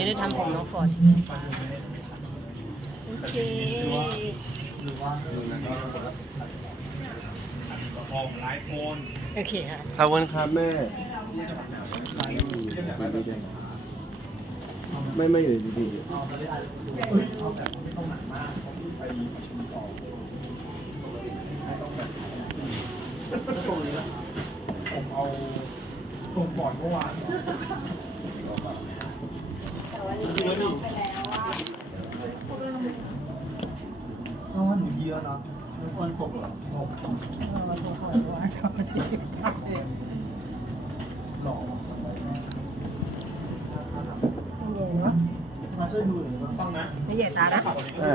นี้ได้ทำผมน้องฟอร์ดโอเคโอเคครับขอบคุณครับแม่ไม่ไม่อยู่ดีผมเอาส่งก่อนเมื่อวาน เพราะว่าหนูเยอะเนาะคนปกหรอหล่อมาช่วยดูหน่อยว่าฟังนะไม่ใหญ่ตานะอ่า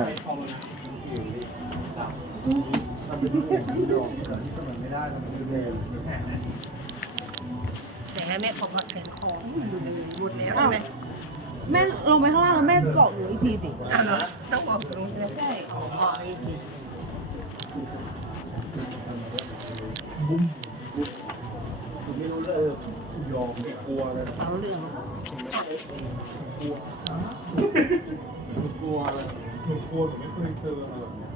ทำเป็นรูปอย่างที่ดอกเกิดที่เสมอไม่ได้มันเป็นเดิมแผนนะแต่ให้แม่ขอพักแขนคอหมดแล้วใช่ไหม แม่ลงไปข้างล่างแล้วแม่บอกหนูอีกทีสิ อ้าวเหรอต้องบอกตรงนี้ใช่ขอขออีกทีผมไม่รู้เลยเออยอมไม่กลัวเลยเอาเรื่องกลัวกลัวเลยกลัวหนูไม่เคยเจออะไรแบบนี้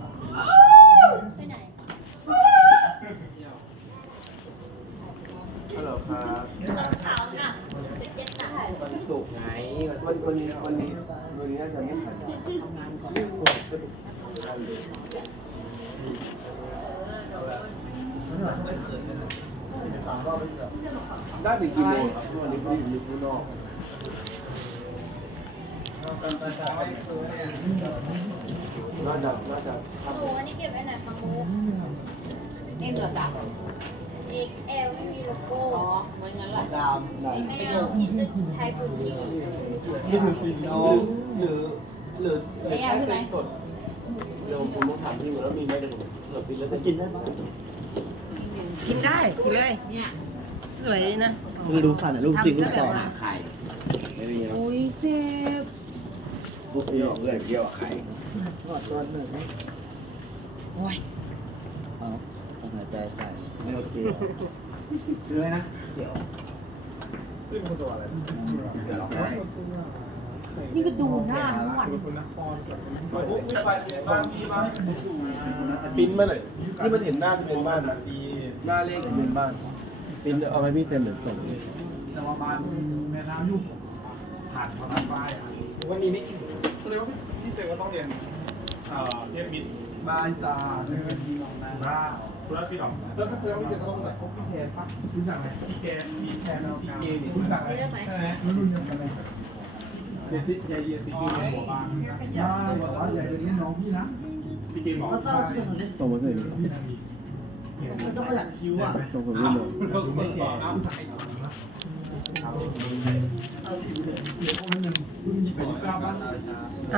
ฮัลโหลครับ วันศุกร์ไงวันวันนี้วันนี้วันนี้จะไม่ทันงานก่อนได้ถึงกี่โมงครับวันนี้ก็อยู่ข้างนอกน่าจะน่าจะหนูอันนี้เก็บไว้ไหนคะมุกเอ็มเหรอจ๊ะ ไม่มีโลโก้อ๋อไม่งั้นล่ะดามไม่เอาที่จะใช้พื้นที่นี่คือฟินนองหรือหรือหรือแค่เป็นสดเดี๋ยวผมต้องถามพี่ว่าแล้วมีไหมเดี๋ยวผมเดี๋ยวฟินแล้วจะกินได้ปะกินได้กินเลยเนี่ยสวยดีนะมึงดูฝันอะลูกจริงลูกปลอมทำแบบว่าไข่ไม่มีนะอุ้ยเจ็บลูกเดียวเพื่อนเดียวไข่กอดตัวหนึ่งโอ้ยเอาหายใจใส่ไม่โอเค ซื้อเลยนะเดี๋ยวซึ่งเป็นตัวอะไรเสือร้องไห้นี่ก็ดูหน้าทั้งวันเป็นคนนครกับคนมุกไม่ไปเรียนบ้านพี่บ้านมุกอยู่ปิ้นมาเลยที่มันเห็นหน้าทะเบียนบ้านดีหน้าเลขทะเบียนบ้านปิ้นเอาไว้พี่เต็มเดี๋ยวส่งแต่ว่าบ้านแม่น้ำยุ่งผ่านมาทางป้ายอะวันนี้นี่แสดงว่าพี่เซลก็ต้องเรียนเอ่อเรียนมิด บ้านจ่าเดินยิงออกมาบ้าคุรัฐพี่หรอแล้วก็แสดงว่าพี่เซลก็ต้องแบบพบพี่แทนปะรู้จักไหมพี่แกนพี่แทนพี่เกนี่รู้จักไหมใช่ไหมรุ่นเดียวกันเลยเรียนที่ยายเรียนที่เกในหัวบ้านย่าบอกว่าอย่าเรียนน้องพี่นะพี่เกนบอกส่งมาเลยมันต้องประหยัดคิวอะส่งผมไม่หมดเราเปิดต่อน้ำใสเอาทีเดียวเดี๋ยวพวกนั้นหนึ่งรุ่นยี่สิบเก้าบ้านเอา